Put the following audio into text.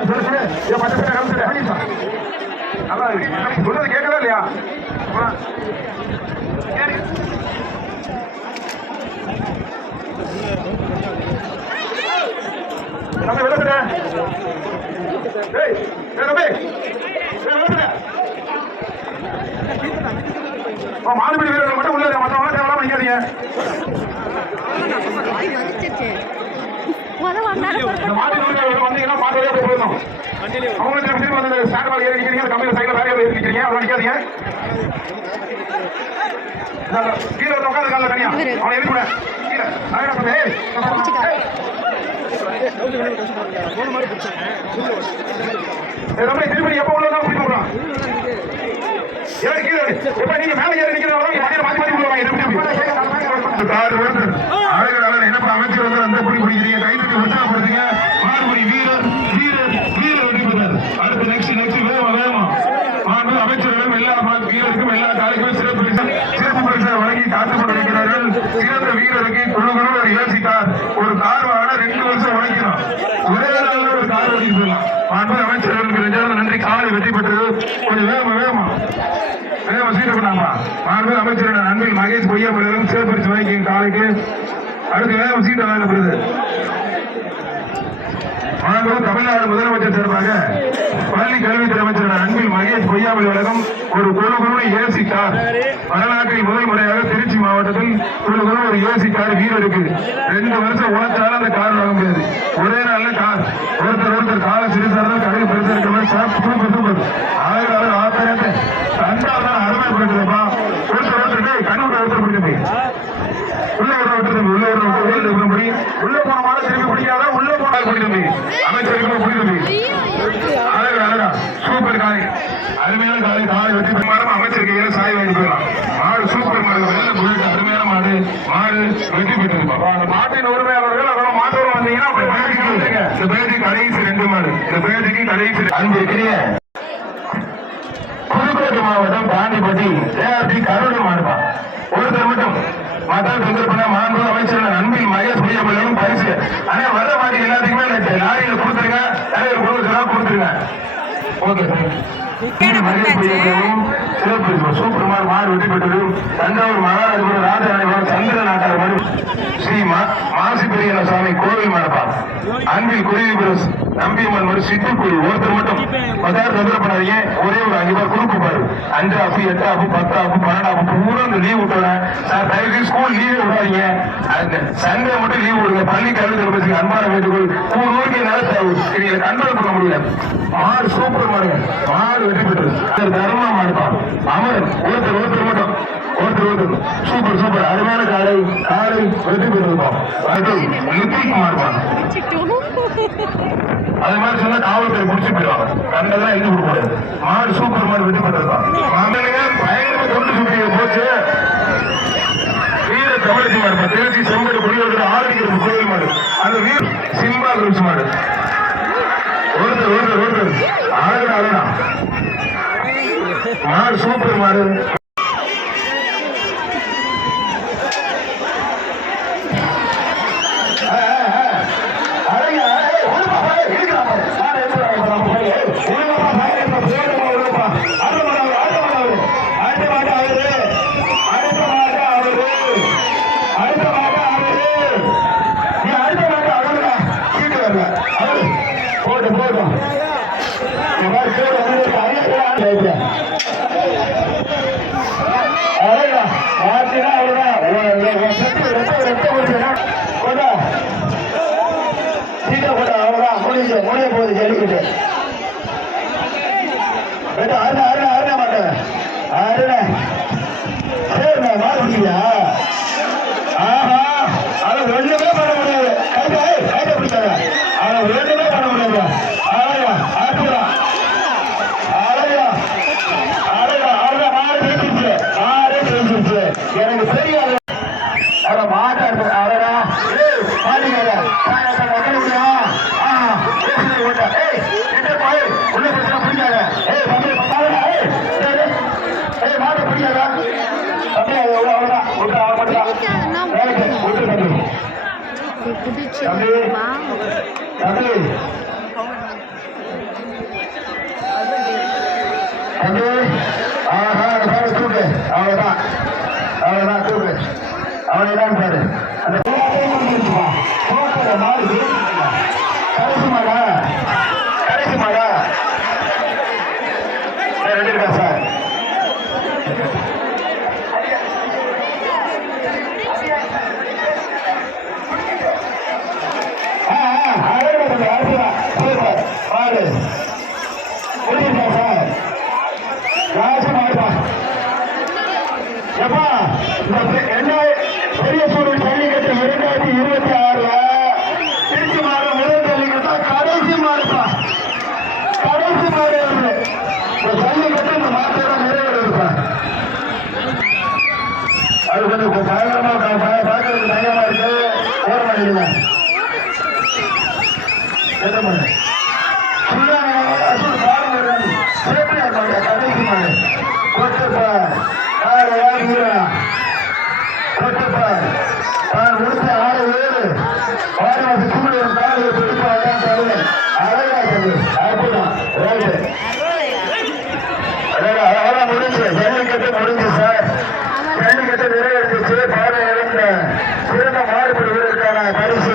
சொல்லு சொல்லு ஏன் பச்சை சட்டை கலந்து சட்டை நல்லா இருக்கு சொல்றது இல்லையா மாடுபிடி வீரர்கள் மட்டும் உள்ள மற்றவங்க தேவையில்லாம நிக்காதீங்க முதல் அவங்களுக்கு திரும்ப வந்து ஸ்டாண்ட் ஏறி நிக்கிறீங்க வேற ஏறி நிக்கிறீங்க நிக்காதீங்க கீழே உட்காந்து கால தனியா அவனை எதுக்கு கீழே என்ன ரமணி, எப்போ உள்ளதா பிடிக்க முடியும் கீழே எப்ப நீங்க மேல ஏறி நிக்கிறவங்க மாத்தி மாத்தி விடுவாங்க என்ன அமைச்சர் வந்து அந்த கை தட்டி மாறுபடி வீரர் வீரர் வீரர் வெற்றி பெற்றார் அடுத்து நெக்ஸ்ட் நெக்ஸ்ட் வேகமா வேகமா மாண்பு அமைச்சர்களும் எல்லா மா- வீரருக்கும் எல்லா காலைக்கும் சிறப்பு பரிசு சிறப்பு பரிசு வழங்கி காத்துக் கொண்டிருக்கிறார்கள் சிறந்த வீரருக்கு குழு குழு ஒரு ஏசி கார் ஒரு கார் வாங்கினா ரெண்டு வருஷம் உழைக்கணும் ஒரே நாள்ல ஒரு கார் ஓட்டிட்டு போயிடலாம் மாண்பு அமைச்சர்களுக்கு ரெண்டாவது நன்றி. காலை வெற்றி பெற்றது கொஞ்சம் வேகமா வேகமா. வேகமா சீட்டு பண்ணாமா மாண்பு அமைச்சர் அன்பில் மகேஷ் பொய்யாமலும் சிறப்பு பரிசு வாங்கி காலைக்கு அடுத்து வேகம் சீட்டு வழங்கப்படுது. மாண்பு தமிழ்நாடு முதலமைச்சர் சார்பாக பள்ளி கல்வித்துறை அமைச்சர் அன்பில் மகேஷ் பொய்யாமல் வழங்கும் ஒரு குழு குழு ஏசி கார். வரலாற்றில் முதல் முறையாக திருச்சி ஒரு ஏசி கார் இருக்கு. ரெண்டு வருஷம் உழைச்சாலும் அந்த கார் வாங்க முடியாது. ஒரே நாள்ல கார். ஒருத்தர் ஒருத்தர் காலை சிறுசாக கடையில் பெருசா இருக்கிற மாதிரி சார் சூப்பர் சூப்பர் ஆயிரம் ஆயிரத்தை கண்டாதான் அருமை பண்ணுறதுப்பா ஒருத்தர் ஒருத்தர் கண்ணு விட்டு ஒருத்தர் பிடிக்க உள்ள ஒரு விட்டு தம்பி, உள்ள ஒரு விட்டு உள்ள இருக்கிறபடி உள்ள போன மாட திருப்பி பிடிக்காத உள்ள போன பிடி தம்பி அமைச்சருக்கு பிடி தம்பி அழகு அழகா சூப்பர் காலை அருமையான காலை காலை வெற்றி பெறும் மாடம் அமைச்சருக்கு ஏழு சாய் வாங்கி போயிடலாம் மாடு சூப்பர் மாடு வெள்ள புல்லட் அருமையான மாடு மாடு வெற்றி பெற்றிருப்பா அந்த மாட்டின் உரிமையாளர்கள் அதெல்லாம் மாட்டோட வந்தீங்கன்னா. இந்த பேட்டிக்கு கடைசி ரெண்டு மாடு. இந்த பேட்டிக்கு கடைசி அன்பிற்கிறிய புதுக்கோட்டை மாவட்டம் தாண்டிப்பட்டி ஏஆர்பி கருணை மாடுப்பா ஒருத்தர் மட்டும். மதம் சந்தர்ப்பண மாண்பு அமைச்சர் அன்பில் மகேஷ் பிரியமலையும் பரிசு. ஆனா வர்ற மாடி எல்லாத்துக்குமே லாரியில கொடுத்துருங்க. தலைவர் கொடுத்துருங்க கொடுத்துருங்க. ஓகே சிறப்பு. சூப்பர் மாடு வெற்றி பெற்றது. தஞ்சாவூர் மகாராஜபுரம் மறு ஸ்ரீ மாசி பெரியன சுவாமி கோவில் மாடப்பா அன்பில் குருவிபுரம் நம்பியம்மன் மறு சிட்டுக்குழி ஒருத்தர் மட்டும் ஒரே ஒரு அஞ்சு பேர் குறுக்கு பாரு. அஞ்சு ஆப்பு எட்டு ஆப்பு பத்து ஆப்பு பன்னெண்டு ஆப்பு பூரா லீவ் விட்டுறேன் சார் தயவு ஸ்கூல் லீவ் விடாதீங்க. அந்த சண்டே மட்டும் லீவ் விடுங்க. பள்ளி கல்வி தரப்பி அன்பான வேண்டுகோள். மூணு நூறுக்கு என்னால கண்ட்ரோல் பண்ண முடியல. மாடு சூப்பர் மாடுங்க மாடு வெற்றி பெற்றது. சார் தர்மா அமரன். ஒருத்தர் ஒருத்தர் மட்டும் இருபது சூப்பர் சூப்பர். அருமையான காலை காலை வெற்றி பெற்றிருப்போம். அடுத்து லித்திக் அது மாதிரி சொன்னா காவல்துறை முடிச்சு போயிடுவாங்க. கண்டதெல்லாம் எழுதி முடியாது. மாடு சூப்பர் மாதிரி வெற்றி பெற்றிருப்பான். மாமனுங்க பயங்கரமா தொண்டு சுற்றி போச்சு. வீர தமிழச்சி மாடு இப்ப திருச்சி செம்படு குடியோட ஆரம்பிக்கிறது கோவில் மாடு. அந்த வீர சிம்பா குரூப்ஸ் மாடு. ஒருத்தர் ஒருத்தர் ஒருத்தர். அழகா அழகா மாடு சூப்பர் மாடு. புதுச்சு அவ்வளோதான் அவ்வளோதான் அவனை தான் பாரு. அந்த மாதிரி சரிங்களா என்ன பண்ணு? முடிஞ்சு. சார். கேள்வி கட்ட நிறைவேறிச்சு பார்வை சிறந்த மாறுபடும் பரிசு